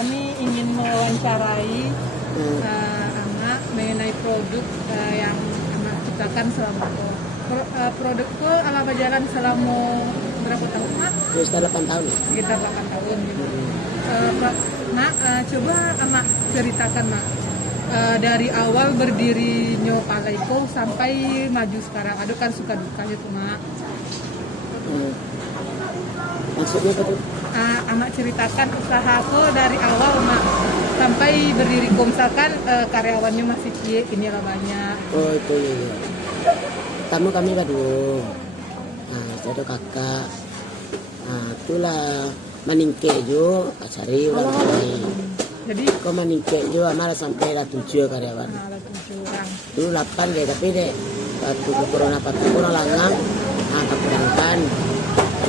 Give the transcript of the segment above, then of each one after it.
kami ingin mewawancarai anak mengenai produk yang anak ciptakan selama itu. Produkku ala berjalan selama berapa tahun, Mak? Ya, sudah 8 tahun. Sekitar 8 tahun gitu. Mak, coba Mak ceritakan, Mak. Dari awal berdirinya Palaiko sampai maju sekarang. Ada kan suka dukanya tuh, Mak. Maksudnya apa tuh? Anak ceritakan usahaku dari awal, Mak, sampai berdiri. Misalkan karyawannya masih cie, inilah banyak. Oh itu ya. Pertama kami berdua. Ada kakak. Itulah meningke jo, cari orang lain. Jadi Kau meningke jo, malah sampai ada 7 karyawan. ada 7 orang. Dulu 8 deh, tapi deh waktu corona langang, kekurangkan.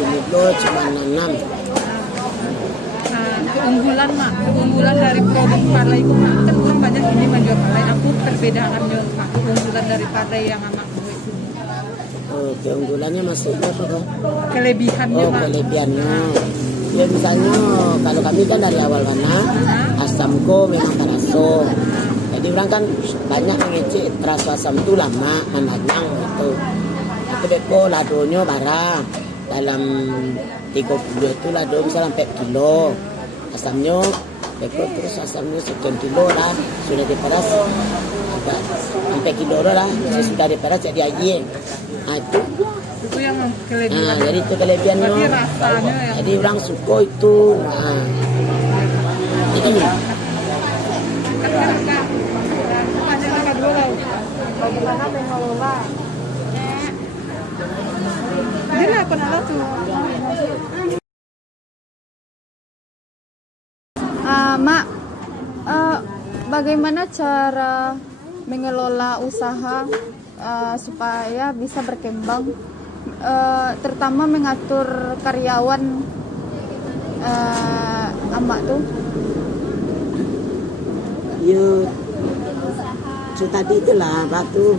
Ini lo cuma 6. Keunggulan, Mak, keunggulan dari produk Parley itu, Mak, kan orang banyak ini menjual Parley. Aku perbedaannya, Mak, keunggulan dari Parley yang Mak mau itu. Oh, keunggulannya maksudnya apa kok? Kelebihannya, Oh, Mak. kelebihannya. Ya misalnya kalau kami kan dari awal mana asamku memang teraso. Jadi orang kan banyak mengecek teraso asam itu lama menanyang gitu. Tapi beko ladonya barang dalam 30 itu lado bisa sampai kilo. Asamnya beko terus asamnya sekian kilo lah sudah diperas agak sampai kilo lah sudah diperas jadi air. Itu yang kelebihan. Jadi itu kelebihannya. Berarti rasanya yang Jadi orang suka itu. Kakak dulu lah. Bagaimana mengelola? Jadi apa nala tuh? Mak, bagaimana cara mengelola usaha supaya bisa berkembang, terutama mengatur karyawan Amak tuh? Yo, tadi itulah batu.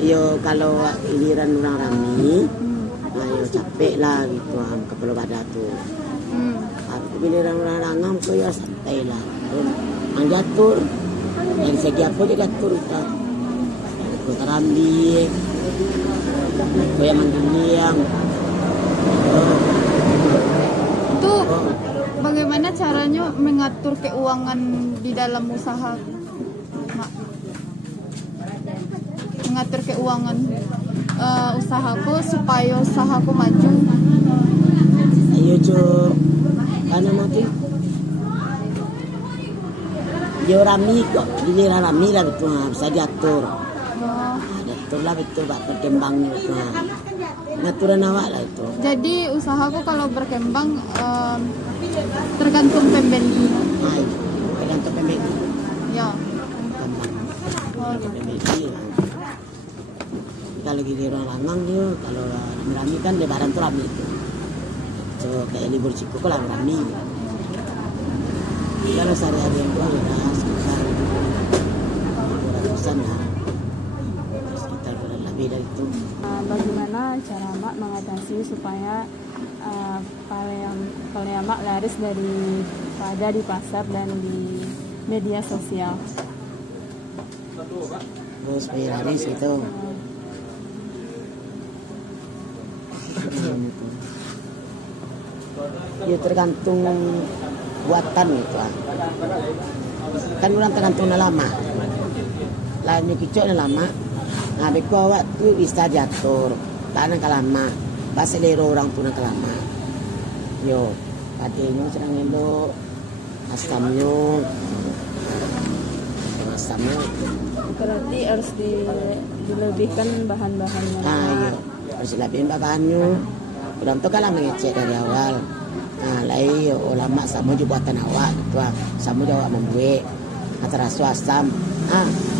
Yo kalau giliran orang rame, yo capek lah gitu kepala badan tuh. Giliran orang rangam kok ya santai lah. Anggatur, dari segi apa dia gatur kita. Kita rambi, kaya manggiliang. Itu bagaimana caranya mengatur keuangan di dalam usaha, Mak? Mengatur keuangan usahaku supaya usahaku maju. Ayo cok, mana mati? Yo rami kok, giliran rami lah betul, bisa diatur. Diatur lah betul, bak berkembangnya betul. Ngaturan awak lah itu. Jadi usahaku kalau berkembang tergantung pembeli. Tergantung pembeli. Ya. Pembeli. Kalau giliran lanang dia, kalau rami kan lebaran tuh rami itu. So kayak libur ciku kalau rami. Kalau sehari-hari yang gua ya sekitar 200-an lah. Sekitar lebih dari itu. Bagaimana cara Mak mengatasi supaya Palea Mak laris daripada di pasar dan di media sosial? Supaya laris itu. Ya tergantung buatan gitu. Kan orang tergantung lama. Lainnya kicau lama. Nah, beko awak tu bisa diatur. Tanah kalama. Bahasa lero orang tu nak lama. Yo, padenya sedang elo. Asamnya. Asamnya. Berarti harus dilebihkan bahan-bahannya. Iya. Harus dilebihin bahannya. Orang tu kalau mengecek dari awal. Lai ulama sama juga buatan awak gitu. Sama juga awak membuat. Terasu asam.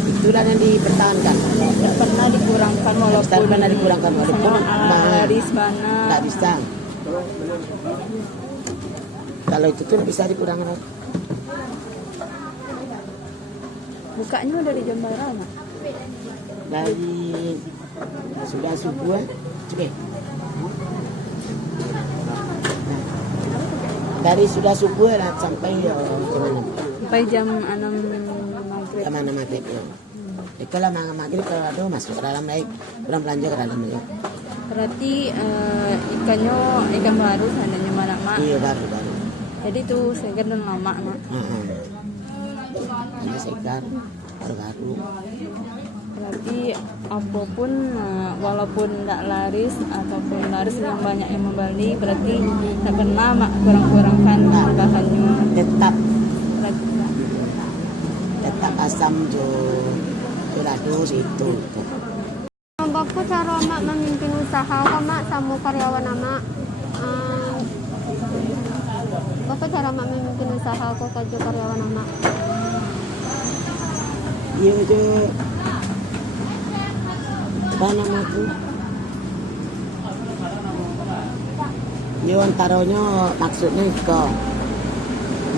Itulah yang dipertahankan. Tidak pernah dikurangkan walaupun laris mana. Tidak bisa. Kalau itu tuh bisa dikurangkan. Bukanya dari jam berapa? Dari sudah subuh. Coba. dari sudah subuh lah sampai gimana? Sampai jam 6 maghrib. Kemana maghrib ya? Kalau maghrib kalau ada masuk ke dalam naik, orang belanja ke dalam ya. Berarti ikannya ikan baru seandainya mana mak. Iya baru. Jadi itu segar dan lama mak. Hanya segar baru. Berarti apapun walaupun tidak laris ataupun laris yang banyak yang membeli, berarti tak pernah mak kurang-kurangkan bahannya. Tetap asam jo lado itu. Bapak cara mak memimpin usaha mak sama karyawan mak. Bapak cara mak memimpin usaha kok kerja karyawan mak. Iya je. Apa namaku? Dia antaranya maksudnya ke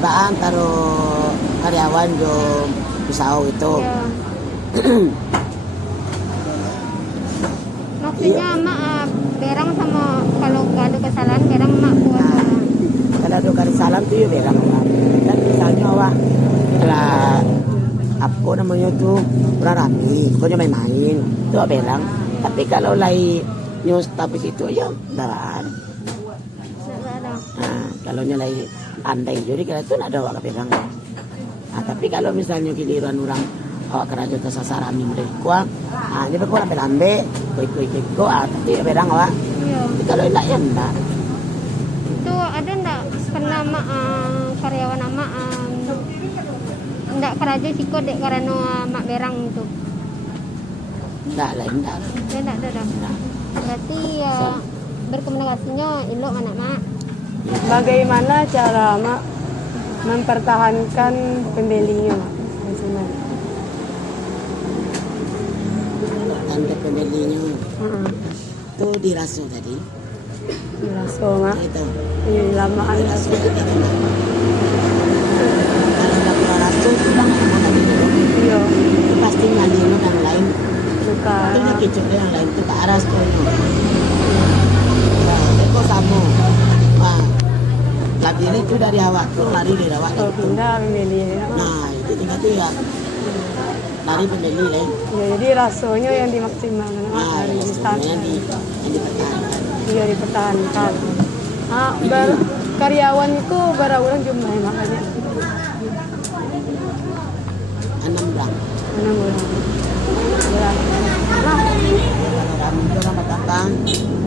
baan taruh karyawan jo usaha itu. Ya. Maksudnya mak berang sama kalau ada kesalahan berang mak buat. Kalau ada kesalahan tuh ya berang. Dan misalnya awak lah apa namanya tuh rame, pokoknya main-main itu berang. Tapi kalau lagi news tapi situ ya enggak. Nah, kalau nyalai andai jadi kalau itu ada awak berang. Nah, tapi kalau misalnya giliran orang awak kerja tersasar rame mereka, ini berkuah lambe-lambe, koi-koi, tapi berang awak. Iya. Tapi kalau enggak ya enggak. Itu ada ndak pernah mak karyawan mak ndak kerja sikot dek karena mak berang itu. Enggak lah, enggak. Ya ndak ada. Berarti ya berkomunikasinya elok anak mak. Bagaimana cara mak mempertahankan pembelinya mak? Bagaimana? Tanda pembelinya tuh diraso tadi. Diraso mak. Itu. Iya lamaan Diraso tadi. Kalau nggak pernah raso, pulang sama tadi dulu. Iya. Itu pasti ngalihin yang lain. Buka. Itu nih kicuknya yang lain tuh ke arah tuh. Nah, itu sama. Wah, lagi ini tuh dari awak tuh lari dari awak Oh, itu. pindah pembelinya. Nah, itu tinggal tuh ya. Lari pembeli lain. Ya, jadi rasonya yang dimaksimalkan mak Nah, dari yang standar. dipertahankan. Iya dipertahankan. Karyawan itu berapa orang jumlahnya makanya? 6 orang. 6 orang. Berapa? Kalau kami itu orang bertambang,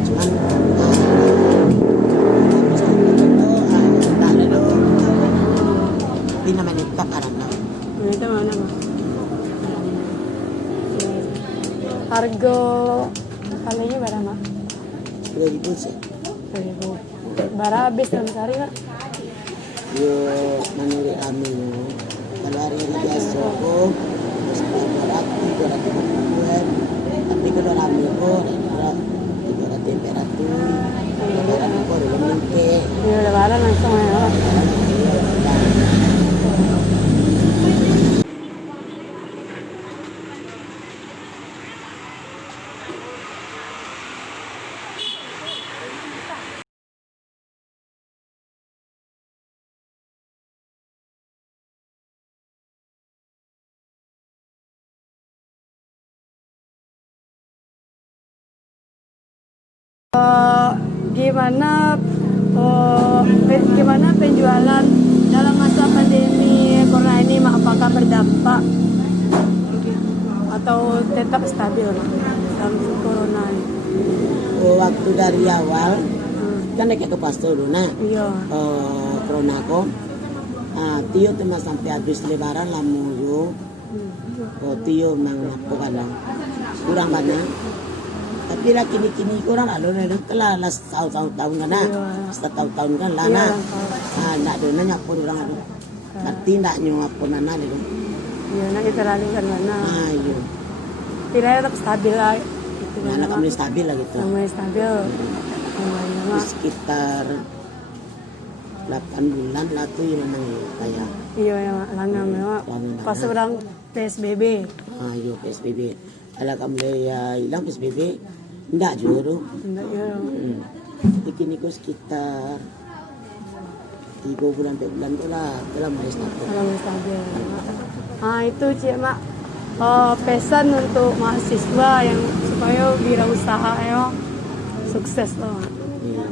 cuman tak ada dulu. Tapi namanya tetap karena Itu mana mak? Harga kalinya berapa mak? 2.000 sih. 2.000. Berapa habis dalam sehari mak? Yo menurut kami kalau hari-hari biasa kok 200, 250. Tapi kalau kami kok 300 temperatur, 300 kok belum meningkat. Iya lebaran langsung ya mak. Gimana penjualan dalam masa pandemi corona ini mak, apakah berdampak atau tetap stabil mak dalam corona ini? Waktu dari awal kan kayak ke pastor dulu nah Iya. corona kok tio tuh mas sampai habis lebaran lamu yo tio mang apa kana kurang banyak. Tapi lah kini kurang ada telah lah tahun kan setahun kan lah nah nak ada nanya apa orang ada tapi nak nyo apa nana itu Iya, nak terlalu kan mana? iya Tidak tetap stabil lah. Gitu, anak kami stabil lah gitu namanya stabil. Namanya Terus mak. sekitar 8 bulan lah tuh yang memang kayak Iya ya mak, langgam ya mak. Langgam Pas banget. orang PSBB. ayo PSBB kalau kamu ya hilang PSBB enggak juru Enggak ya. bikin itu sekitar 3 bulan 4 bulan itulah mulai stabil. Kalau stabil. Nah itu Cik Mak, pesan untuk mahasiswa yang supaya wirausaha ya sukses loh. Iya.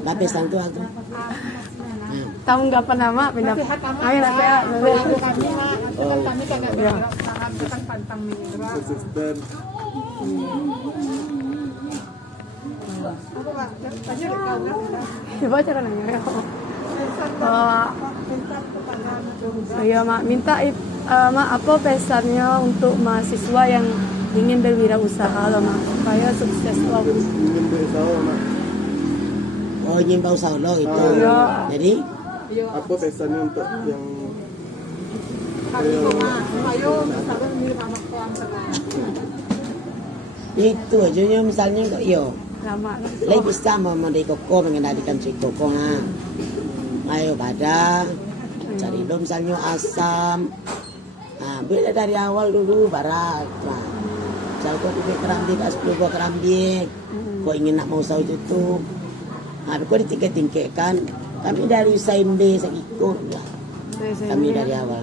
Nggak pesan tuh aku. Kamu nggak pernah Mak pindah? Ayo nasihat. Kami Mak, itu kan kami kagak berusaha, itu kan pantang menyerah. Apa Pak? Tanya deh kau kan. Coba cara nanya ya. Iya Mak, minta Mak apa pesannya untuk mahasiswa yang ingin berwirausaha loh Mak, supaya sukses loh. Oh ingin berusaha lo itu. Iya. Jadi Apa pesannya untuk yang Ayo, misalkan mirip anak koang senang. itu aja misalnya kok yo. Lama. Lagi bisa mau dari koko mengendalikan si koko ayo pada cari dong misalnya asam. Nah, bila dari awal dulu barat. Nah, misal kau pergi kerambi, kas keluar kerambi, kau ingin nak mau usaha itu tuh. Nah, kau ditingkat-tingkatkan. Kami dari usaha MB sekiko. Ya. Kami dari awal.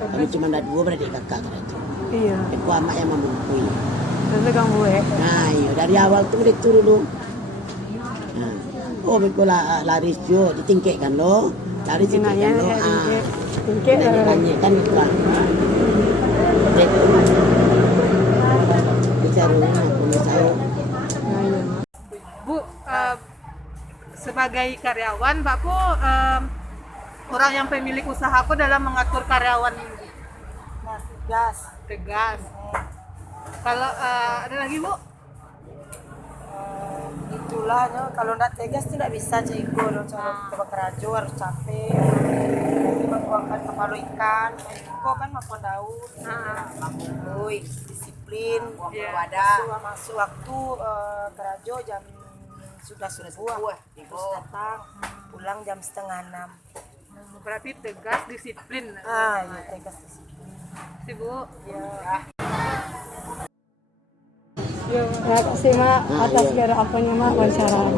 Kami cuma ada 2 beradik kakak kan itu. Iya. Aku amak yang membumpui. Itu kamu Nah, iya dari awal tuh itu dulu. Nah, oh bekola laris jo ditingkatkan lo. Laris Nanya ditingkatkan lo. ya, tingkek. Tanya kan itu lah. Bicara aku misalnya. Bu, sebagai karyawan, Pak Bu, orang yang pemilik usaha aku dalam mengatur karyawan tegas. Kalau ada lagi Bu? Itulah no, kalau nggak tegas tidak bisa ciko no. Kalau kita bekerja harus capek nanti membuangkan kepala ikan kok kan makan daun mampuy disiplin masuk waktu kerja jam sudah subuh terus datang pulang jam 5:30. Berarti tegas, disiplin. Iya tegas disiplin. Si Bu. Terima kasih Mak atas kira apanya Mak wawancara.